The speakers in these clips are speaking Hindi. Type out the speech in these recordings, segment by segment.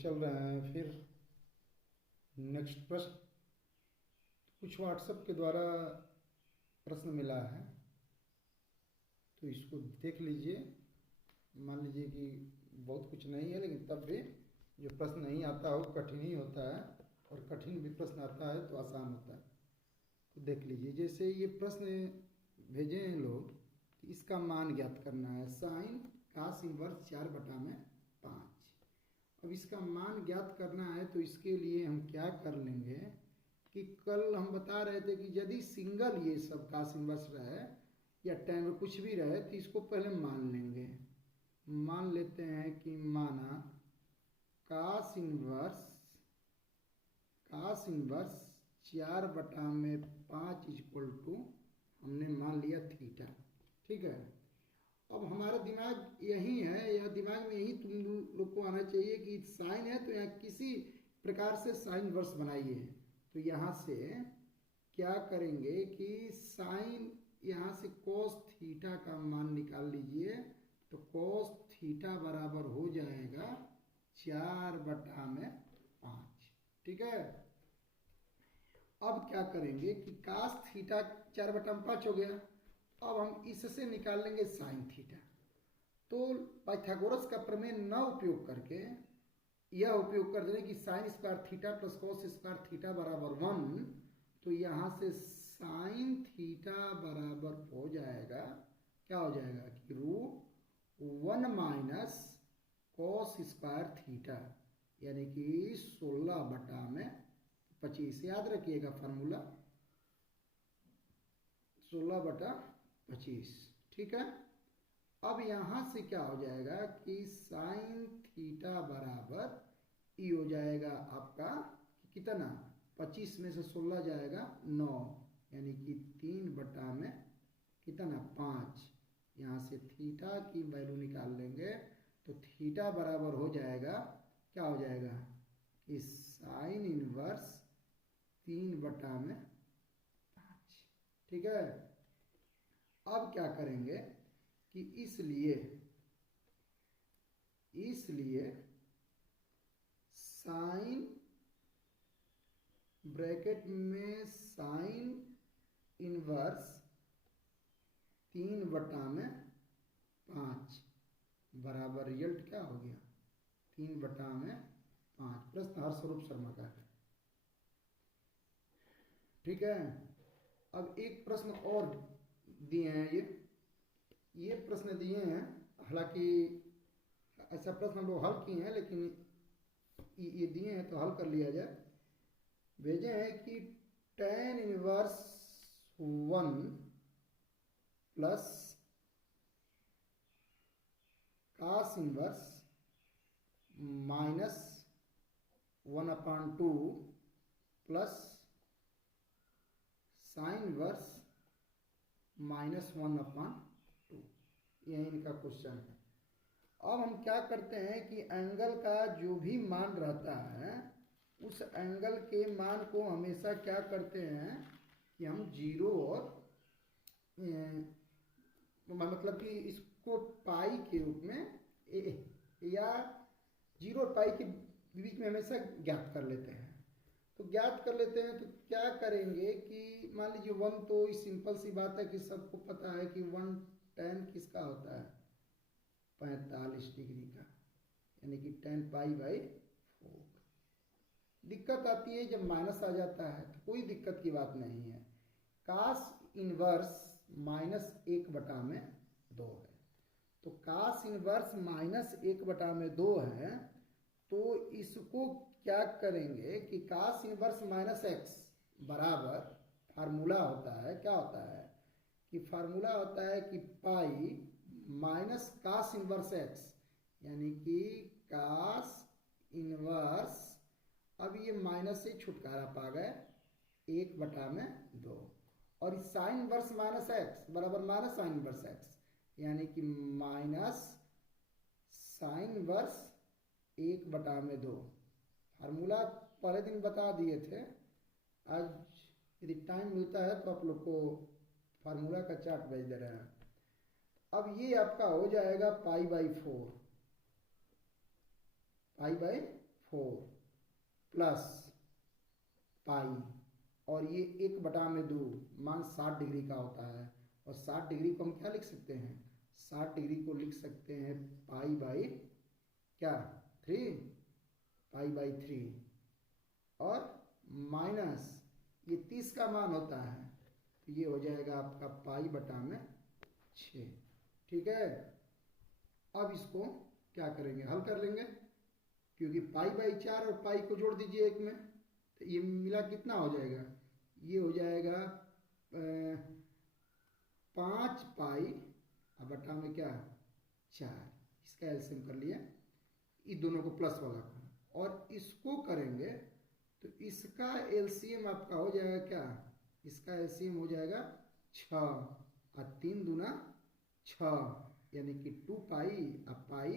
चल रहे हैं फिर नेक्स्ट प्रश्न। कुछ व्हाट्सएप के द्वारा प्रश्न मिला है तो इसको देख लीजिए। मान लीजिए कि बहुत कुछ नहीं है, लेकिन तब भी जो प्रश्न नहीं आता हो कठिन ही होता है, और कठिन भी प्रश्न आता है तो आसान होता है। तो देख लीजिए, जैसे ये प्रश्न भेजे हैं लोग, तो इसका मान ज्ञात करना है। साइन कास इनवर्स 4/5। अब इसका मान ज्ञात करना है तो इसके लिए हम क्या कर लेंगे कि कल हम बता रहे थे कि यदि सिंगल ये सब कास इनवर्स रहे या tan कुछ भी रहे तो इसको पहले मान लेंगे। मान लेते हैं कि माना कास इनवर्स 4/5 इक्वल टू हमने मान लिया थीटा। ठीक है, अब हमारा दिमाग यही है, यह दिमाग में यही तुम लोग को आना चाहिए कि साइन है तो यहाँ किसी प्रकार से साइन इनवर्स बनाइए। तो यहाँ से क्या करेंगे कि साइन, यहाँ से कोस थीटा का मान निकाल लीजिए। तो कोस थीटा बराबर हो जाएगा 4/5। ठीक है, अब क्या करेंगे कि कास थीटा 4/5 हो गया। अब हम इससे निकाल लेंगे साइन थीटा। तो पाइथागोरस का प्रमेय न उपयोग करके यह उपयोग कर देंगे कि sine square theta plus cos square theta बराबर 1। तो यहाँ से साइन थीटा बराबर हो जाएगा, क्या हो जाएगा कि √1 माइनस कॉस स्क्वायर थीटा, यानी कि 16/25। याद रखिएगा फार्मूला 16/25। ठीक है, अब यहाँ से क्या हो जाएगा कि साइन थीटा बराबर ई हो जाएगा आपका कितना, 25 में से 16 जाएगा 9, यानी कि 3/5। यहाँ से थीटा की वैल्यू निकाल लेंगे तो थीटा बराबर हो जाएगा, क्या हो जाएगा कि साइन इनवर्स 3/5। ठीक है, अब क्या करेंगे कि इसलिए साइन ब्रैकेट में साइन इनवर्स 3/5 बराबर रिजल्ट क्या हो गया 3/5। प्रश्न हर्षरूप शर्मा का है। ठीक है, अब एक प्रश्न और दिए हैं, ये प्रश्न दिए हैं। हालांकि ऐसा प्रश्न हम लोग हल किए हैं, लेकिन ये दिए हैं तो हल कर लिया जाए। भेजे हैं कि tan inverse 1 plus cos inverse -1/2 plus sine inverse -1/2। यह इनका क्वेश्चन है। अब हम क्या करते हैं कि एंगल का जो भी मान रहता है उस एंगल के मान को हमेशा क्या करते हैं कि हम 0 और मतलब कि इसको पाई के रूप में या 0 और पाई के बीच में हमेशा ज्ञात कर लेते हैं। तो ज्ञात कर लेते हैं तो क्या करेंगे कि मान लीजिए 1, तो सिंपल सी बात है कि सबको पता है कि 1 tan किसका होता है 45 डिग्री का, यानी कि tan π/4। दिक्कत आती है जब माइनस आ जाता है, तो कोई दिक्कत की बात नहीं है। कास इनवर्स -1/2 है, तो कास इनवर्स -1/2 है, तो इसको क्या करेंगे कि कास इनवर्स -x बराबर फार्मूला होता है, क्या होता है कि फार्मूला होता है कि pi minus cos inverse x, यानी कि कास इनवर्स, अब ये माइनस से छुटकारा पा गए 1/2, और साइन इनवर्स -x बराबर माइनस साइन इनवर्स x, यानी कि माइनस साइन इनवर्स 1/2। फार्मूला पहले दिन बता दिए थे, आज यदि टाइम मिलता है तो आप लोग को फार्मूला का चार्ट भेज दे रहे हैं। अब ये आपका हो जाएगा π/4, 4 प्लस पाई, और ये 1/2 मान 60 डिग्री का होता है, और 60 डिग्री को हम क्या लिख सकते हैं, 60 डिग्री को लिख सकते हैं पाई बाई क्या 3, पाई बाई 3, और माइनस ये 30 का मान होता है, तो ये हो जाएगा आपका पाई/6। ठीक है, अब इसको क्या करेंगे, हल कर लेंगे, क्योंकि पाई/4 और पाई को जोड़ दीजिए एक में, तो ये मिला कितना हो जाएगा, ये हो जाएगा 5 पाई अब बटा में क्या 4, इसका एलसीएम कर लिया, इस दोनों को प्लस वाला को, और इसको करेंगे तो इसका एलसीएम आपका हो जाएगा क्या, इसका एलसीएम हो जाएगा 6, और 3 दूना 6, यानी कि 2 पाई, अब पाई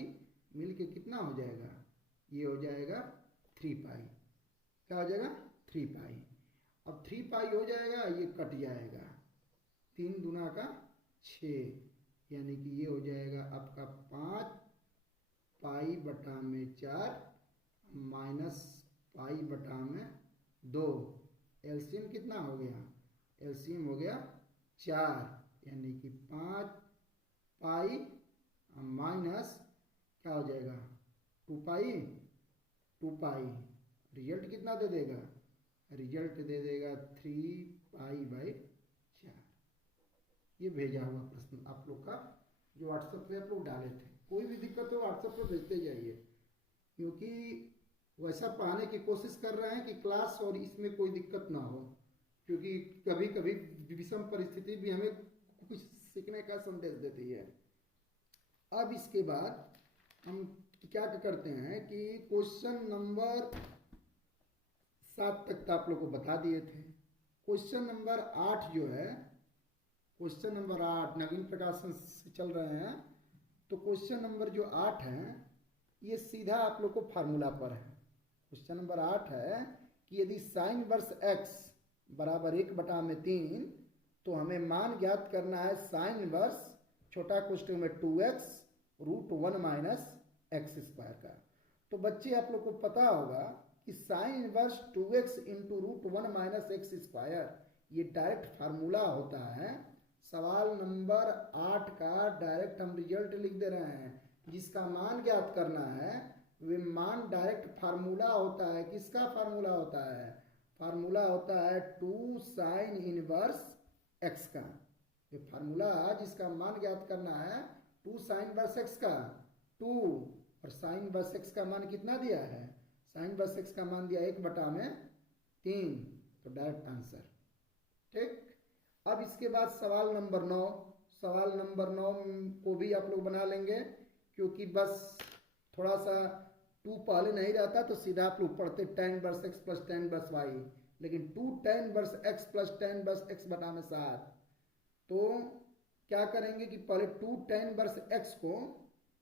मिल के कितना हो जाएगा, ये हो जाएगा 3 पाई, क्या हो जाएगा 3 पाई। अब 3 पाई हो जाएगा, ये कट जाएगा, 3 दूना का 6, यानी कि ये हो जाएगा आपका 5 पाई/4 माइनस पाई/2, एलसीएम कितना हो गया, एलसीएम हो गया 4, यानी कि 5 पाई माइनस क्या हो जाएगा 2 पाई, 2 पाई, रिजल्ट कितना दे देगा, रिजल्ट दे देगा 3 पाई/4। ये भेजा हुआ प्रश्न आप लोग का जो व्हाट्सएप पे आप लोग डाले थे, कोई भी दिक्कत हो व्हाट्सएप पे भेजते जाइए, क्योंकि वैसा पढ़ाने की कोशिश कर रहे हैं कि क्लास और इसमें कोई दिक्कत ना हो, क्योंकि कभी कभी विषम परिस्थिति भी हमें कुछ सीखने का संदेश देती है। अब इसके बाद हम क्या करते हैं कि क्वेश्चन नंबर 7 तक तो आप लोग को बता दिए थे, क्वेश्चन नंबर 8 जो है, क्वेश्चन नंबर 8 नवीन प्रकाशन से चल रहे हैं, तो क्वेश्चन नंबर जो 8 है ये सीधा आप लोग को फार्मूला पर है। क्वेश्चन नंबर 8 है कि यदि साइन इनवर्स x बराबर 1/3, तो हमें मान ज्ञात करना है साइन इनवर्स छोटा कोष्ठक में 2x √1 - x² का। तो बच्चे आप लोग को पता होगा कि sine inverse 2x into √1 - x² ये डायरेक्ट फार्मूला होता है। सवाल नंबर 8 का डायरेक्ट हम रिजल्ट लिख दे रहे हैं, जिसका मान ज्ञात करना है वे मान डायरेक्ट फार्मूला होता है। किसका फार्मूला होता है, फार्मूला होता है 2 साइन इनवर्स x का। ये फार्मूला जिसका मान ज्ञात करना है 2 साइन इनवर्स x का 2, और साइन इनवर्स x का मान कितना दिया है, साइन इनवर्स x का मान दिया 1/3, तो डायरेक्ट आंसर। ठीक, अब इसके बाद सवाल नंबर 9, सवाल नंबर 9 को भी आप लोग बना लेंगे, क्योंकि बस थोड़ा सा 2 पहले नहीं रहता तो सीधा आप लोग पढ़ते tan inverse x plus tan inverse y, लेकिन 2 tan inverse x plus tan inverse x/7, तो क्या करेंगे कि पहले 2 tan इनवर्स x को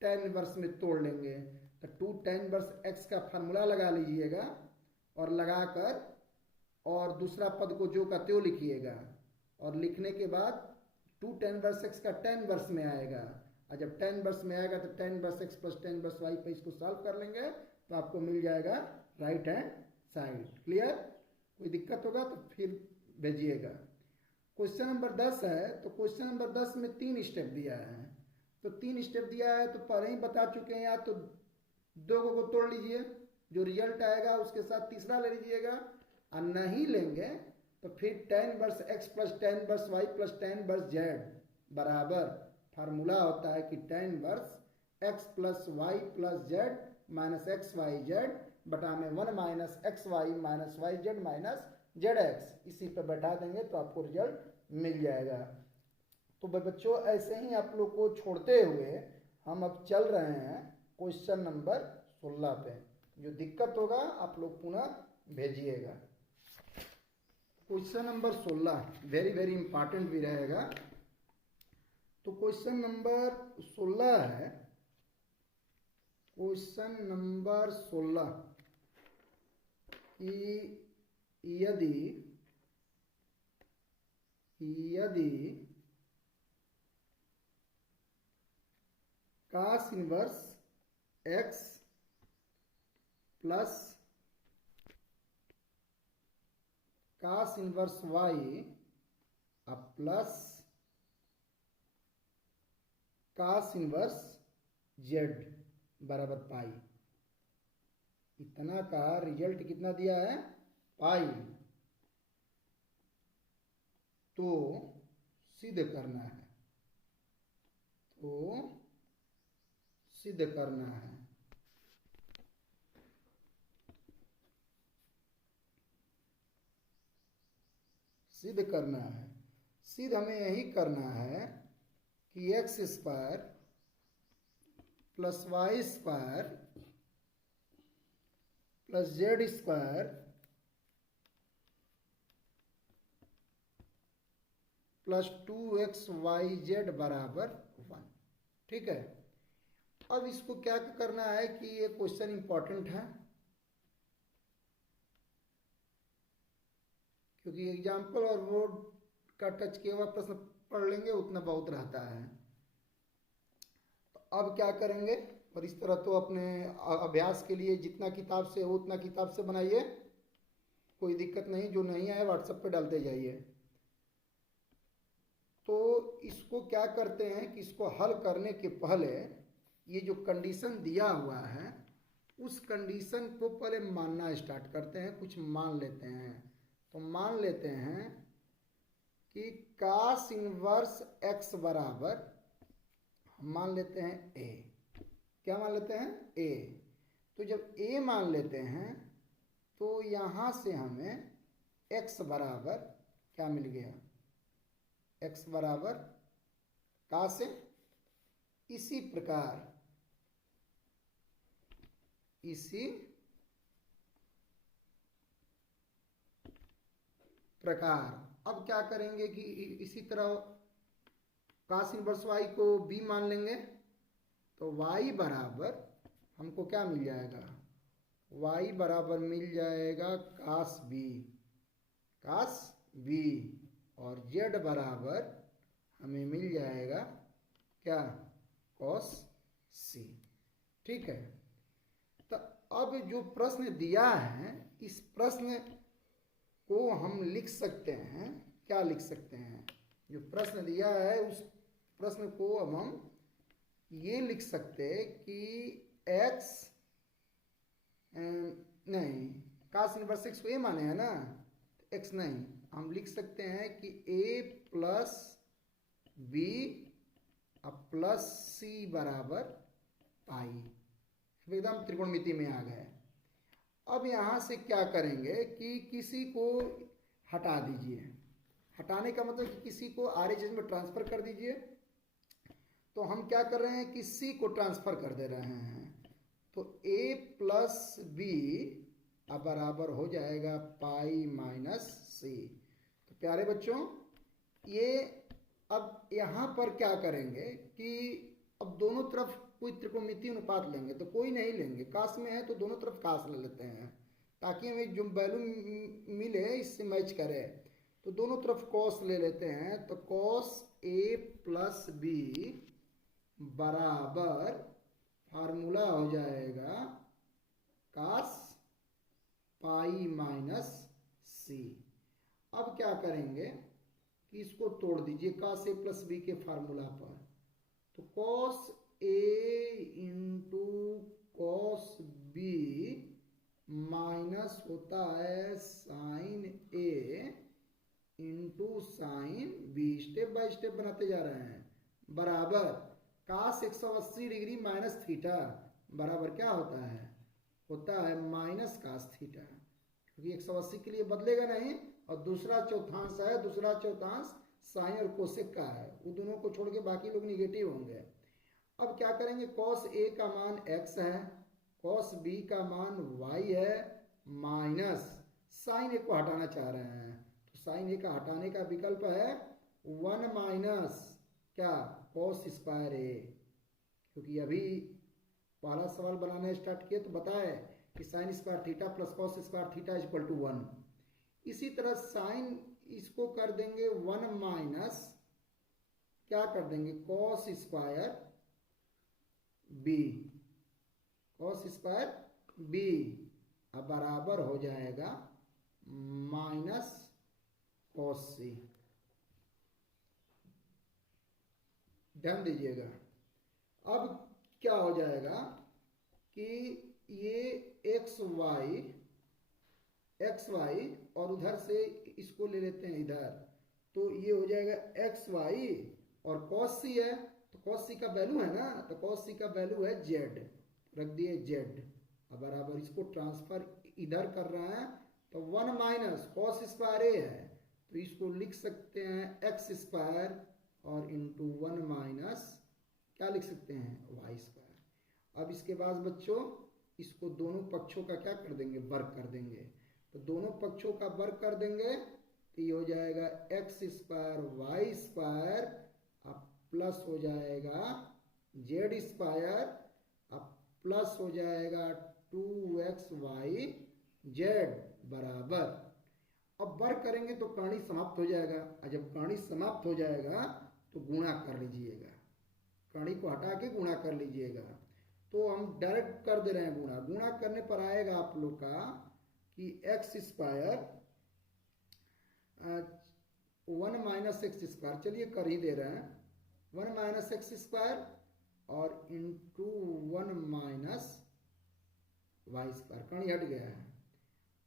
tan इनवर्स में तोड़ लेंगे, तो 2 tan इनवर्स x का फार्मूला लगा लीजिएगा, और लगाकर और दूसरा पद को जो का त्यों लिखिएगा, और लिखने के बाद 2 tan इनवर्स x का tan इनवर्स में आएगा, और जब tan इनवर्स में आएगा तो tan inverse x plus tan inverse y पे इसको सॉल्व कर लेंगे, तो आपको मिल जाएगा राइट हैंड साइड। क्लियर, कोई दिक्कत होगा तो फिर भेजिएगा। क्वेश्चन नंबर 10 है, तो क्वेश्चन नंबर 10 में 3 स्टेप दिया है, तो 3 स्टेप दिया है तो पहले ही बता चुके हैं, या तो 2 को तोड़ लीजिए, जो रिजल्ट आएगा उसके साथ तीसरा ले लीजिएगा, और नहीं लेंगे तो फिर tan inverse x plus tan inverse y plus tan inverse z बराबर फार्मूला होता है कि tan inverse x plus y plus z minus x y z बटा में 1 minus x y minus y z minus z x, इसी पर बैठा देंगे तो आपको रिजल्ट मिल जाएगा। तो बच्चों ऐसे ही आप लोग को छोड़ते हुए हम अब चल रहे हैं क्वेश्चन नंबर 16 पे। जो दिक्कत होगा आप लोग पुनः भेजिएगा। Question number 16 very very important भी रहेगा। तो क्वेश्चन नंबर 16 है, क्वेश्चन नंबर 16 कि यदि cos inverse x plus cos inverse y अब प्लस cos इनवर्स z बराबर पाई। इतना का रिजल्ट कितना दिया है? पाई। तो सिद्ध करना है, सिद्ध करना है। सिद्ध करना है, सिद्ध हमें यही करना है कि x square plus y square plus z square plus 2xyz बराबर 1। ठीक है, अब इसको क्या करना है कि ये क्वेश्चन इंपॉर्टेंट है, क्योंकि एग्जाम्पल और बोर्ड का टच किया हुआ प्रश्न पढ़ लेंगे उतना बहुत रहता है। तो अब क्या करेंगे, और इस तरह तो अपने अभ्यास के लिए जितना किताब से हो उतना किताब से बनाइए, कोई दिक्कत नहीं। जो नहीं आए व्हाट्सएप पे डालते जाइए। तो इसको क्या करते हैं कि इसको हल करने के पहले ये जो कंडीशन दिया हुआ है उस कंडीशन को पहले मानना स्टार्ट करते हैं, कुछ मान लेते हैं। तो मान लेते हैं कि cos इनवर्स x बराबर, हम मान लेते हैं a। क्या मान लेते हैं? a। तो जब a मान लेते हैं तो यहाँ से हमें x बराबर क्या मिल गया? x बराबर cos है। इसी प्रकार अब क्या करेंगे कि इसी तरह cos इनवर्स y को b मान लेंगे। तो y बराबर हमको क्या मिल जाएगा? y बराबर मिल जाएगा cos b, और z बराबर हमें मिल जाएगा क्या? cos c। ठीक है, तो अब जो प्रश्न दिया है इस प्रश्न को हम लिख सकते हैं। क्या लिख सकते हैं? जो प्रश्न दिया है उस प्रश्न को अब हम ये लिख सकते हैं कि x नहीं, cos इनवर्स x को a माने है ना, x नहीं, हम लिख सकते हैं कि a प्लस b अब प्लस c बराबर पाई। एकदम त्रिकोणमिति में आ गए। अब यहाँ से क्या करेंगे कि किसी को हटा दीजिए। हटाने का मतलब कि किसी को RHS में ट्रांसफर कर दीजिए। तो हम क्या कर रहे हैं कि c को ट्रांसफर कर दे रहे हैं। तो a प्लस b अब बराबर हो जाएगा पाई माइनस c। तो प्यारे बच्चों, ये अब यहाँ पर क्या करेंगे कि अब दोनों तरफ कोई त्रिकोणमितीय अनुपात लेंगे। तो कोई नहीं लेंगे, कास में है तो दोनों तरफ कास ले लेते हैं ताकि हमें जो वैल्यू मिले इससे मैच करे। तो दोनों तरफ कॉस ले लेते हैं। तो कॉस a प्लस b बराबर फार्मूला हो जाएगा कास पाई माइनस c। अब क्या करेंगे कि इसको तोड़ दीजिए कास a प्लस b के फार्मूला पर। तो cos a into cos b minus होता है sine a into sine b। Step by step बनाते जा रहे हैं। बराबर कास 180 डिग्री माइनस थीटा बराबर क्या होता है? होता है माइनस कास थीटा, क्योंकि 180 के लिए बदलेगा नहीं। और दूसरा चौथांश है, दूसरा चौथांश साइन और कोसेक का है, वो दोनों को छोड़ के बाकी लोग निगेटिव होंगे। अब क्या करेंगे? कॉस a का मान x है, कॉस b का मान y है, माइनस साइन a को हटाना चाह रहे हैं। तो साइन a का हटाने का विकल्प है 1 माइनस क्या? Cos square a। क्योंकि अभी पहला सवाल बनाना स्टार्ट किए तो बताए कि sine square theta plus cos square theta is equal to 1। इसी तरह साइन इसको कर देंगे 1 माइनस क्या कर देंगे? Cos square b, cos square b अब बराबर हो जाएगा माइनस कॉस सी। ध्यान दीजिएगा, अब क्या हो जाएगा कि ये एक्स वाई और उधर से इसको ले लेते हैं इधर, तो ये हो जाएगा एक्स वाई और कॉस सी है, तो कॉस सी का वैल्यू है ना, तो कॉस सी का वैल्यू है जेड, रख दिए जेड। अब बराबर इसको ट्रांसफर इधर कर रहे हैं, तो 1 माइनस कॉस स्क्वायर ए है, तो इसको लिख सकते हैं एक्स स्क्वायर और इंटू 1 माइनस क्या लिख सकते हैं वाई स्क्वायर। अब इसके बाद बच्चों इसको दोनों पक्षों का क्या कर देंगे, वर्ग कर देंगे, तो दोनों पक्षों का वर्ग कर देंगे तो ये हो जाएगा एक्स स्क्वायर वाई स्क्वायर, अब प्लस हो जाएगा जेड स्क्वायर, अब प्लस हो जाएगा 2xy जेड बराबर, अब वर्ग करेंगे तो कर्ण समाप्त हो जाएगा, और जब कर्ण समाप्त हो जाएगा तो गुणा कर लीजिएगा, कर्ण को हटा के गुणा कर लीजिएगा। तो हम डायरेक्ट कर दे रहे हैं गुणा, गुणा करने पर आएगा आप लोग का कि x square 1 minus x square, चलिए कर ही दे रहे हैं 1 माइनस एक्स स्क्वायर और इंटू 1 माइनस वाई स्क्वायर, कर्ण हट गया है।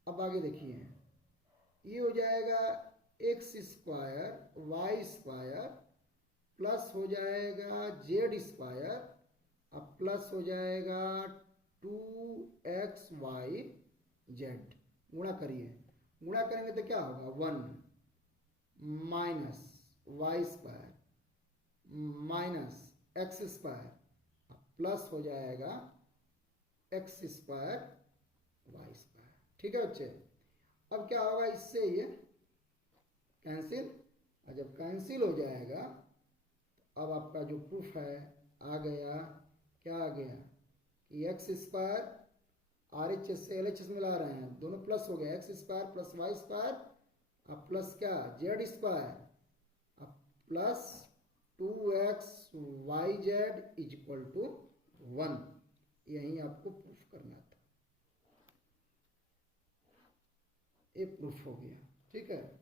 अब आगे देखिए ये हो जाएगा x square y square plus हो जाएगा जेड स्क्वायर, अब प्लस हो जाएगा 2xy जेड, गुणा करिए, गुणा करेंगे तो क्या होगा 1 minus y square minus x square, plus हो जाएगा एक्स स्क्वायर वाई स्क्वायर। ठीक है बच्चे, अब क्या होगा इससे ये कैंसिल, और जब कैंसिल हो जाएगा तो अब आपका जो प्रूफ है आ गया, क्या आ गया कि x square R H S से एल एच एस मिला रहे हैं, दोनों प्लस हो गया, x square plus y square, अब प्लस क्या जेड स्क्वायर, अब plus 2xyz is equal to 1, यही आपको प्रूफ करना था, ये प्रूफ हो गया। ठीक है,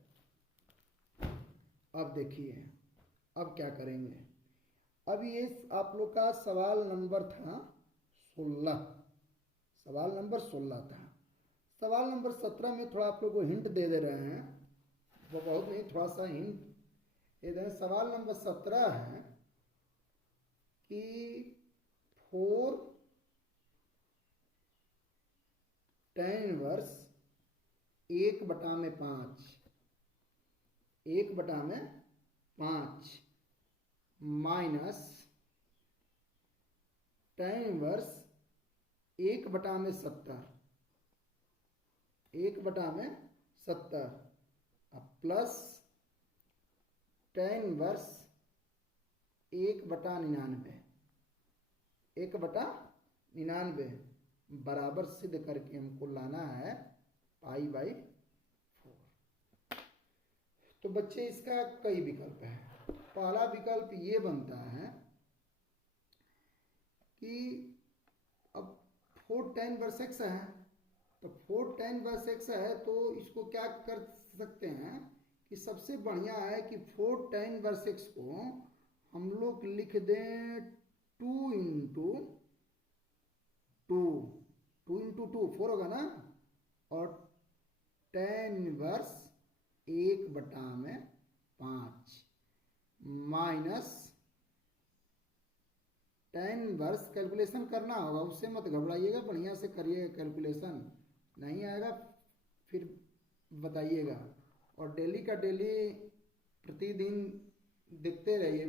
अब देखिए अब क्या करेंगे, अब ये आप लोग का सवाल नंबर था 16, सवाल नंबर 16 था। सवाल नंबर 17 में थोड़ा आप लोग को हिंट दे रहे हैं, वो बहुत नहीं, थोड़ा सा हिंट दे दें। सवाल नंबर 17 है कि 4 tan inverse 1/5 minus tan inverse 1/70 plus tan inverse 1/99 बराबर सिद्ध करके हमको लाना है π/4। तो बच्चे इसका कई विकल्प है। पहला विकल्प ये बनता है कि अब 4 tan इनवर्स x है, तो 4 tan इनवर्स x है तो इसको क्या कर सकते हैं कि सबसे बढ़िया है कि 4 tan इनवर्स x को हम लोग लिख दें 2 इंटू 2 4 होगा ना, और tan inverse 1/5 minus tan inverse calculation करना होगा, उससे मत घबराइएगा, बढ़िया से करिए कैलकुलेशन, नहीं आएगा फिर बताइएगा। और डेली का डेली प्रतिदिन देखते रहिए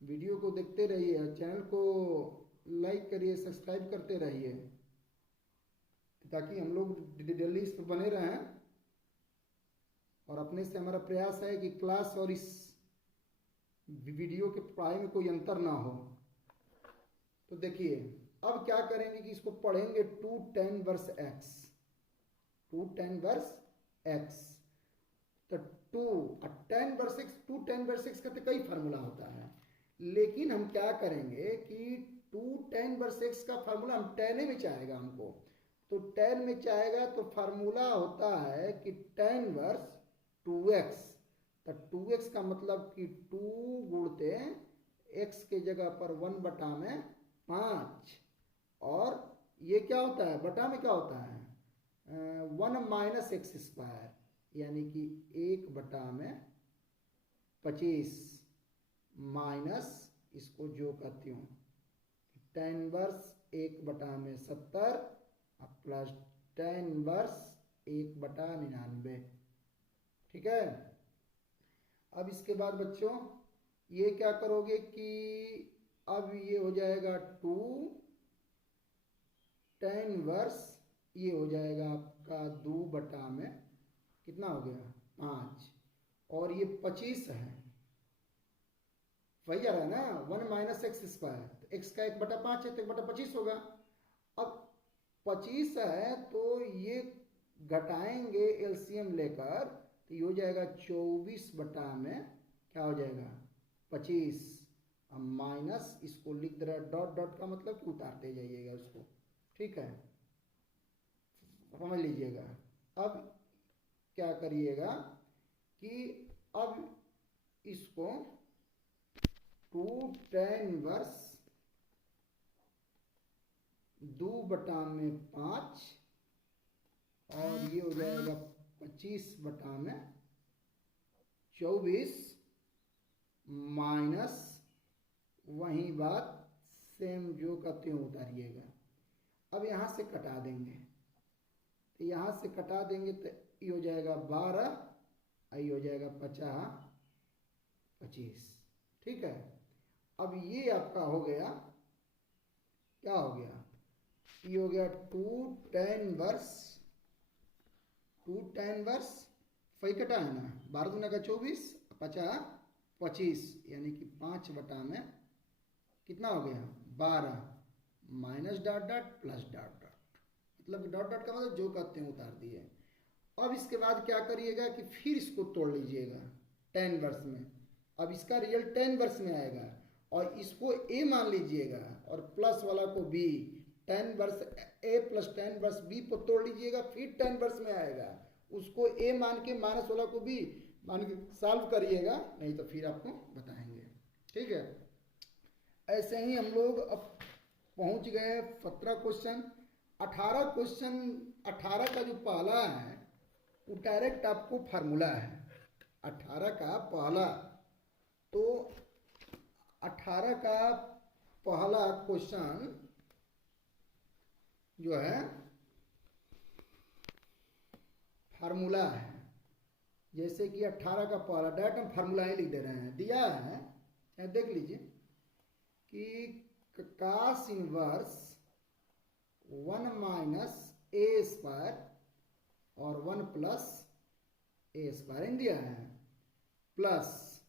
वीडियो को देखते रहिए, चैनल को लाइक करिए, सब्सक्राइब करते रहिए, ताकि हम लोग डेली इस पर बने रहें। और अपने से हमारा प्रयास है कि क्लास और इस वीडियो के पढ़ाई में कोई अंतर ना हो। तो देखिए अब क्या करेंगे कि इसको पढ़ेंगे 2 tan इनवर्स x, तो 2 tan इनवर्स x का तो कई फार्मूला होता है, लेकिन हम क्या करेंगे कि टू टेन वर्स एक्स का फार्मूला हम टेन में चाहेगा हमको, तो टेन में चाहेगा तो फार्मूला होता है कि टेन वर्स टू एक्स। तो टू एक्स का मतलब कि टू गुणते एक्स के जगह पर 1/5, और ये क्या होता है बटा में क्या होता है 1 माइनस एक्स स्क्वायर, यानी कि 1/25 माइनस इसको जो कहती हूँ tan inverse 1/70 plus tan inverse 1/99। ठीक है। अब इसके बाद बच्चों ये क्या करोगे कि अब ये हो जाएगा 2 टेन वर्स, ये हो जाएगा आपका 2 में कितना हो गया 5, और ये 25 है, वही आ रहा है ना 1 माइनस एक्स स्क्वायर, तो एक्स का 1/5 है तो 1/25 होगा। अब 25 है तो ये घटाएंगे एलसीएम लेकर, तो ये हो जाएगा 24 में क्या हो जाएगा 25, अब माइनस इसको लिख दे रहा है डॉट डॉट का मतलब कि उतारते जाइएगा उसको। ठीक है, समझ लीजिएगा। अब क्या करिएगा कि अब इसको 2 टेन वर्स 2/5 और ये हो जाएगा 25/24 माइनस वही बात सेम जो कहते हैं उतारिएगा। अब यहाँ से कटा देंगे, तो यहाँ से कटा देंगे तो ये हो जाएगा 12, ये हो जाएगा 25। ठीक है। अब ये आपका हो गया, क्या हो गया, ये हो गया 2 टेन वर्स फई कटा है ना 12 दूना का 24 25, यानी कि 5 में कितना हो गया 12 minus dot dot plus dot dot, मतलब डॉट डॉट का मतलब जो कहते हैं उतार दिए। अब इसके बाद क्या करिएगा कि फिर इसको तोड़ लीजिएगा 10 वर्स में, अब इसका रिजल्ट 10 वर्स में आएगा और इसको a मान लीजिएगा और प्लस वाला को b, 10 inverse a plus 10 inverse b को तोड़ लीजिएगा, फिर 10 वर्स में आएगा, उसको a मान के माइनस वाला को b मान के सॉल्व करिएगा, नहीं तो फिर आपको बताएंगे। ठीक है। ऐसे ही हम लोग अब पहुंच गए 17 क्वेश्चन। 18 क्वेश्चन, 18 का जो पहला है वो डायरेक्ट आपको फार्मूला है 18 का पहला। तो 18 का पहला क्वेश्चन जो है फार्मूला है, जैसे कि 18 का पहला डायरेक्ट हम फार्मूला ही लिख दे रहे हैं, दिया है देख लीजिए कि cos inverse 1 minus a square और 1 प्लस ए स्क्वायर इन दिया है, plus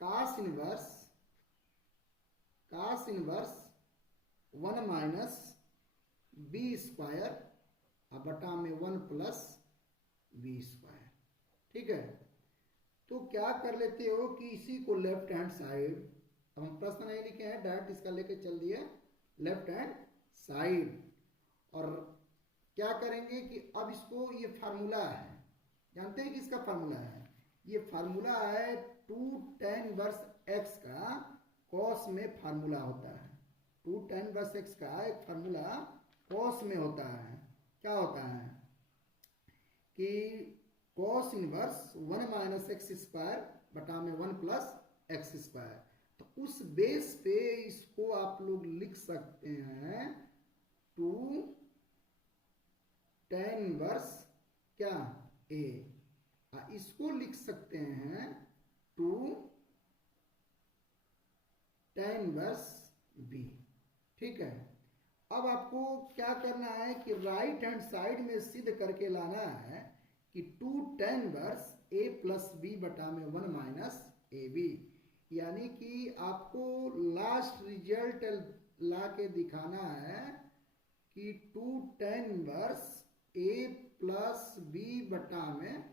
cos inverse 1 minus b square बटा में 1 प्लस बी स्क्वायर। ठीक है। तो क्या कर लेते हो कि इसी को लेफ्ट हैंड साइड, अब हम प्रश्न नहीं लिखे हैं, डायरेक्ट इसका लेके चल दिए लेफ्ट हैंड साइड, और क्या करेंगे कि अब इसको, ये फार्मूला है, जानते हैं कि इसका फार्मूला है, ये फार्मूला है 2 टेन वर्स एक्स का कॉस में फार्मूला होता है, 2 टेन वर्स एक्स का एक फार्मूला कॉस में होता है। क्या होता है कि cos inverse 1 minus x square बटा में 1 प्लस एक्स स्क्वायर, तो उस बेस पे इसको आप लोग लिख सकते हैं 2 टेन वर्स क्या ए, इसको लिख सकते हैं 2 टेन वर्स बी। ठीक है। अब आपको क्या करना है कि राइट हैंड साइड में सिद्ध करके लाना है कि 2 टेन वर्स ए प्लस बी बटा में 1 माइनस ए बी, यानी कि आपको लास्ट रिजल्ट ला के दिखाना है कि 2 टेन वर्स ए प्लस बी बटा में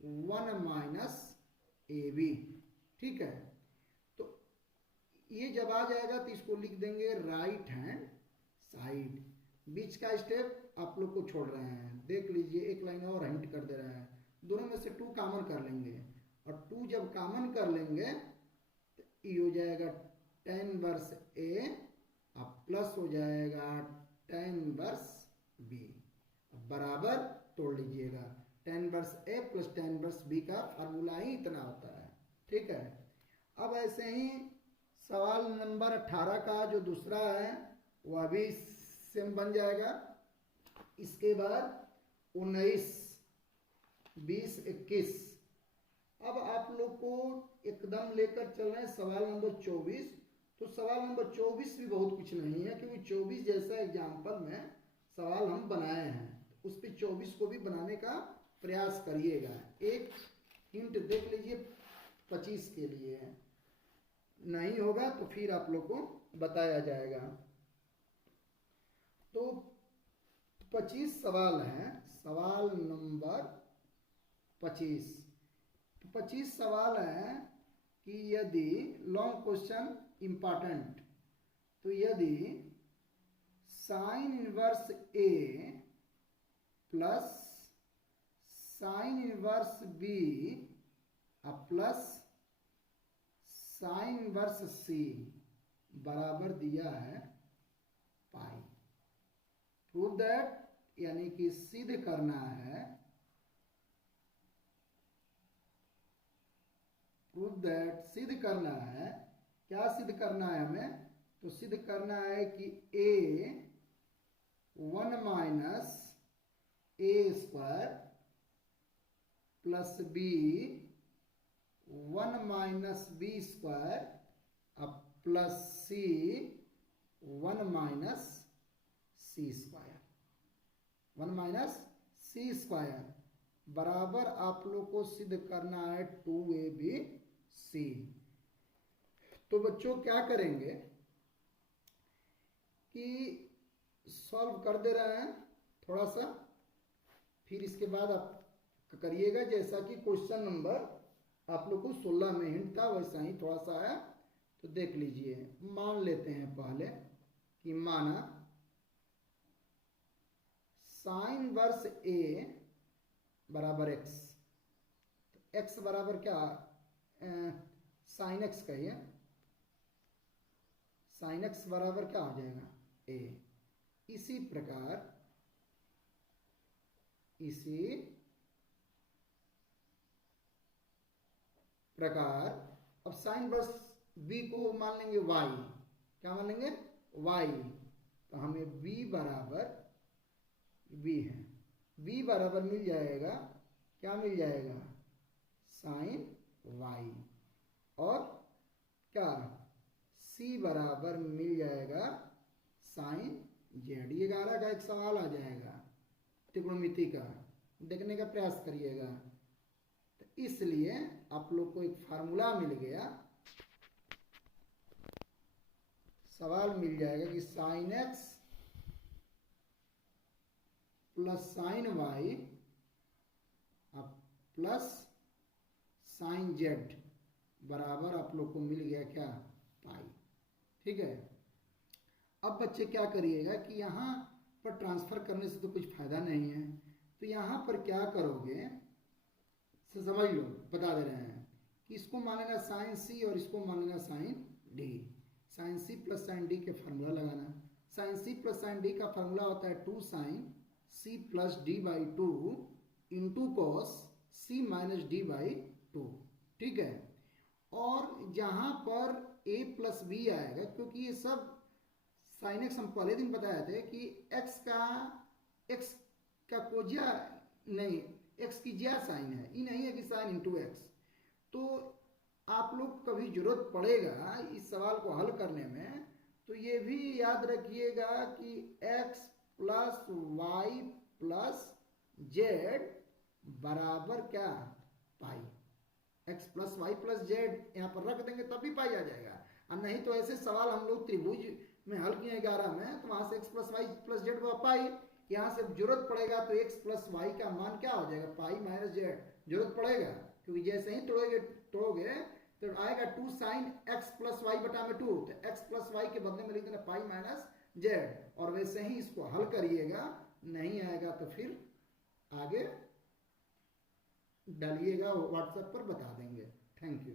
1 माइनस ए बी। ठीक है। तो ये जब आ जाएगा तो इसको लिख देंगे राइट हैंड साइड। बीच का स्टेप आप लोग को छोड़ रहे हैं, देख लीजिए, एक लाइन और हिंट कर दे रहे हैं। दोनों में से 2 कॉमन कर लेंगे, और 2 जब कॉमन कर लेंगे तो ये हो जाएगा tan इनवर्स A, अब प्लस हो जाएगा tan इनवर्स B, बराबर तोड़ लीजिएगा। tan inverse A plus tan inverse B का फार्मूला ही इतना होता है, ठीक है। अब ऐसे ही सवाल नंबर 18 का जो दूसरा है वह भी सेम बन जाएगा। इसके बाद 19, 20, 21। अब आप लोग को एकदम लेकर चल रहे हैं सवाल नंबर 24। तो सवाल नंबर 24 भी बहुत कुछ नहीं है, क्योंकि 24 जैसा एग्जाम्पल में सवाल हम बनाए हैं, उस पर 24 को भी बनाने का प्रयास करिएगा। एक हिंट देख लीजिए 25 के लिए, नहीं होगा तो फिर आप लोग को बताया जाएगा। तो 25 सवाल हैं, सवाल नंबर 25। तो 25 सवाल है कि यदि लॉन्ग क्वेश्चन इंपॉर्टेंट, तो यदि sine inverse A plus sine inverse B plus sine inverse C बराबर दिया है पाई, प्रूव दैट, यानी कि सिद्ध करना है, प्रूव दैट, सिद्ध करना है। क्या सिद्ध करना है हमें? तो सिद्ध करना है कि A 1 minus A square plus B 1 minus B square अब plus C 1 minus C square, 1 minus C square बराबर आप लोग को सिद्ध करना है 2ABC। तो बच्चों क्या करेंगे कि सॉल्व कर दे रहे हैं थोड़ा सा, फिर इसके बाद आप करिएगा जैसा कि क्वेश्चन नंबर आप लोग को 16 में हिंट था वैसा ही थोड़ा सा है। तो देख लीजिए, मान लेते हैं पहले कि माना साइन वर्स A बराबर x, तो x बराबर क्या, साइन x कहिए, साइन x बराबर क्या हो जाएगा A। इसी प्रकार अब साइन वर्स B को मान लेंगे y, क्या मान लेंगे y, तो हमें b बराबर b है, b बराबर मिल जाएगा, क्या मिल जाएगा, साइन y, और क्या c बराबर मिल जाएगा साइन z। ये 11 का एक सवाल आ जाएगा त्रिकोणमिति का, देखने का प्रयास करिएगा। तो इसलिए आप लोग को एक फार्मूला मिल गया, सवाल मिल जाएगा कि sine x plus sine y plus sine z बराबर आप लोग को मिल गया क्या, पाई, ठीक है। अब बच्चे क्या करिएगा कि यहाँ पर ट्रांसफर करने से तो कुछ फायदा नहीं है, तो यहाँ पर क्या करोगे समझ लो, बता दे रहे हैं कि इसको मान लेना साइन c और इसको मान लेना sine d। Sine c plus sine d के फार्मूला लगाना, sine c plus sine d का फार्मूला होता है 2 sine c plus d by 2 into cos c minus d by 2, ठीक है। और जहाँ पर a प्लस b आएगा, क्योंकि ये सब साइन x हम पहले दिन बताए थे कि x का कोज्या नहीं, x की ज्या साइन है, ये नहीं है कि साइन इंटू एक्स। तो आप लोग कभी जरूरत पड़ेगा इस सवाल को हल करने में, तो ये भी याद रखिएगा कि x plus Y plus z बराबर क्या, pi. x plus Y plus z यहाँ पर रख देंगे तब भी पाई आ जाएगा, और नहीं तो ऐसे सवाल हम लोग त्रिभुज में हल किए 11 में, तो वहां से x plus Y plus Z pi, यहाँ से जरूरत पड़ेगा तो x प्लस वाई का मान क्या हो जाएगा, पाई माइनस जेड, जरूरत पड़ेगा, क्योंकि जैसे ही तोड़ोगे तो आएगा 2 साइन एक्स प्लस वाई बटा में 2, तो एक्स प्लस वाई के बदले में लिख देना पाई माइनस जेड, और वैसे ही इसको हल करिएगा, नहीं आएगा तो फिर आगे डालिएगा, व्हाट्सएप पर बता देंगे। Thank you.